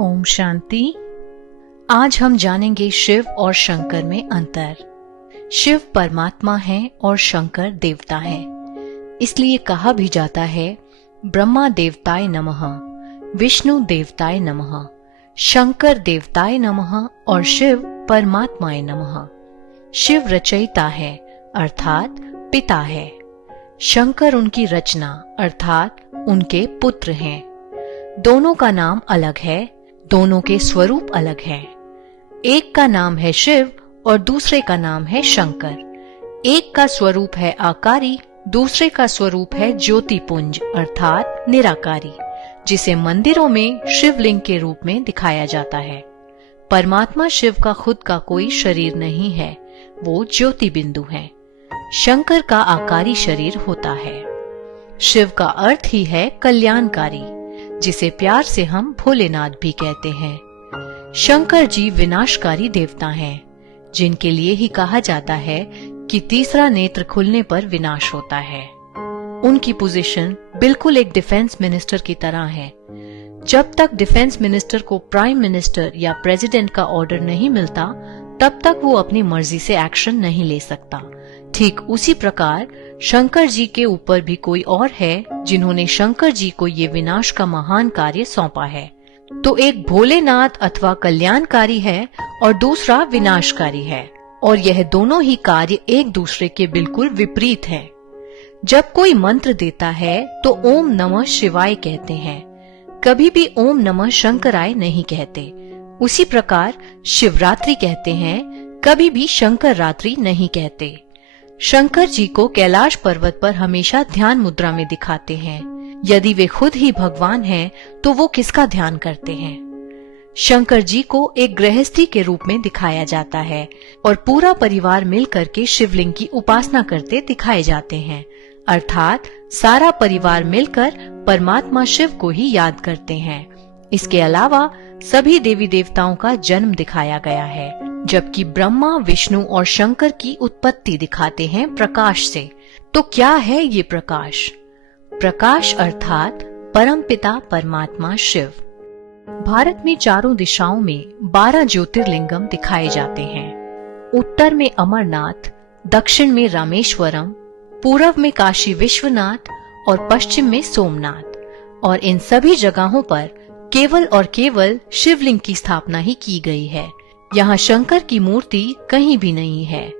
ओम शांति। आज हम जानेंगे शिव और शंकर में अंतर। शिव परमात्मा है और शंकर देवता है। इसलिए कहा भी जाता है ब्रह्मा देवताय नमः, विष्णु देवताय नमः, शंकर देवताय नमः और शिव परमात्माय नमः। शिव रचयिता है अर्थात पिता है। शंकर उनकी रचना अर्थात उनके पुत्र हैं। दोनों का नाम अलग है, दोनों के स्वरूप अलग हैं। एक का नाम है शिव और दूसरे का नाम है शंकर। एक का स्वरूप है आकारी, दूसरे का स्वरूप है ज्योतिपुंज अर्थात निराकारी, जिसे मंदिरों में शिवलिंग के रूप में दिखाया जाता है। परमात्मा शिव का खुद का कोई शरीर नहीं है, वो ज्योति बिंदु है। शंकर का आकारी शरीर होता है। शिव का अर्थ ही है कल्याणकारी, जिसे प्यार से हम भोलेनाथ भी कहते हैं। शंकर जी विनाशकारी देवता हैं, जिनके लिए ही कहा जाता है कि तीसरा नेत्र खुलने पर विनाश होता है। उनकी पोजीशन बिल्कुल एक डिफेंस मिनिस्टर की तरह है। जब तक डिफेंस मिनिस्टर को प्राइम मिनिस्टर या प्रेसिडेंट का ऑर्डर नहीं मिलता, तब तक वो अपनी मर्जी से एक्शन नहीं ले सकता। ठीक उसी प्रकार शंकर जी के ऊपर भी कोई और है जिन्होंने शंकर जी को ये विनाश का महान कार्य सौंपा है। तो एक भोलेनाथ अथवा कल्याणकारी है और दूसरा विनाशकारी है, और यह दोनों ही कार्य एक दूसरे के बिल्कुल विपरीत हैं। जब कोई मंत्र देता है तो ओम नमः शिवाय कहते हैं, कभी भी ओम नमः शंकराय नहीं कहते। उसी प्रकार शिवरात्रि कहते हैं, कभी भी शंकर रात्रि नहीं कहते। शंकर जी को कैलाश पर्वत पर हमेशा ध्यान मुद्रा में दिखाते हैं। यदि वे खुद ही भगवान हैं, तो वो किसका ध्यान करते हैं? शंकर जी को एक गृहस्थी के रूप में दिखाया जाता है और पूरा परिवार मिलकर के शिवलिंग की उपासना करते दिखाए जाते हैं, अर्थात सारा परिवार मिलकर परमात्मा शिव को ही याद करते हैं। इसके अलावा सभी देवी देवताओं का जन्म दिखाया गया है, जबकि ब्रह्मा, विष्णु और शंकर की उत्पत्ति दिखाते हैं प्रकाश से। तो क्या है ये प्रकाश? प्रकाश अर्थात परमपिता परमात्मा शिव। भारत में चारों दिशाओं में 12 ज्योतिर्लिंगम दिखाए जाते हैं। उत्तर में अमरनाथ, दक्षिण में रामेश्वरम, पूर्व में काशी विश्वनाथ और पश्चिम में सोमनाथ। और इन सभी जगहों पर केवल और केवल शिवलिंग की स्थापना ही की गई है। यहाँ शंकर की मूर्ति कहीं भी नहीं है।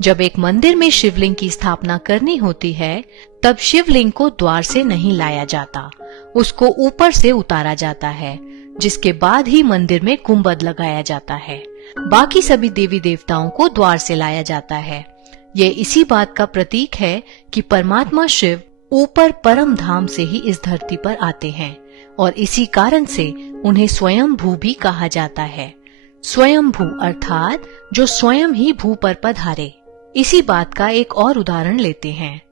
जब एक मंदिर में शिवलिंग की स्थापना करनी होती है, तब शिवलिंग को द्वार से नहीं लाया जाता, उसको ऊपर से उतारा जाता है, जिसके बाद ही मंदिर में गुंबद लगाया जाता है। बाकी सभी देवी देवताओं को द्वार से लाया जाता है। ये इसी बात का प्रतीक है कि परमात्मा शिव ऊपर परम धाम से ही इस धरती पर आते हैं, और इसी कारण से उन्हें स्वयंभू भी कहा जाता है। स्वयंभू अर्थात जो स्वयं ही भू पर पधारे। इसी बात का एक और उदाहरण लेते हैं।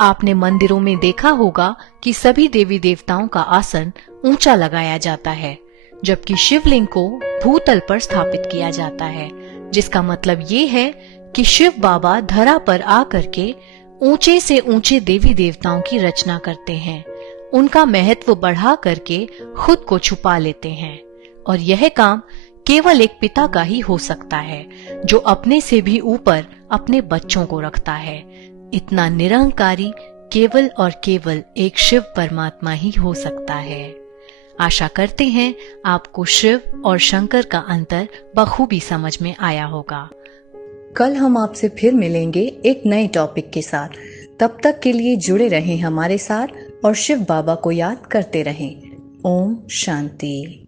आपने मंदिरों में देखा होगा कि सभी देवी देवताओं का आसन ऊंचा लगाया जाता है, जबकि शिवलिंग को भूतल पर स्थापित किया जाता है, जिसका मतलब ये है कि शिव बाबा धरा पर आकर के ऊंचे से ऊंचे देवी देवताओं की रचना करते हैं, उनका महत्व बढ़ा करके खुद को छुपा लेते हैं। और यह काम केवल एक पिता का ही हो सकता है, जो अपने से भी ऊपर अपने बच्चों को रखता है। इतना निरंकारी केवल और केवल एक शिव परमात्मा ही हो सकता है। आशा करते हैं आपको शिव और शंकर का अंतर बखूबी समझ में आया होगा। कल हम आपसे फिर मिलेंगे एक नए टॉपिक के साथ। तब तक के लिए जुड़े रहें हमारे साथ और शिव बाबा को याद करते रहें। ओम शांति।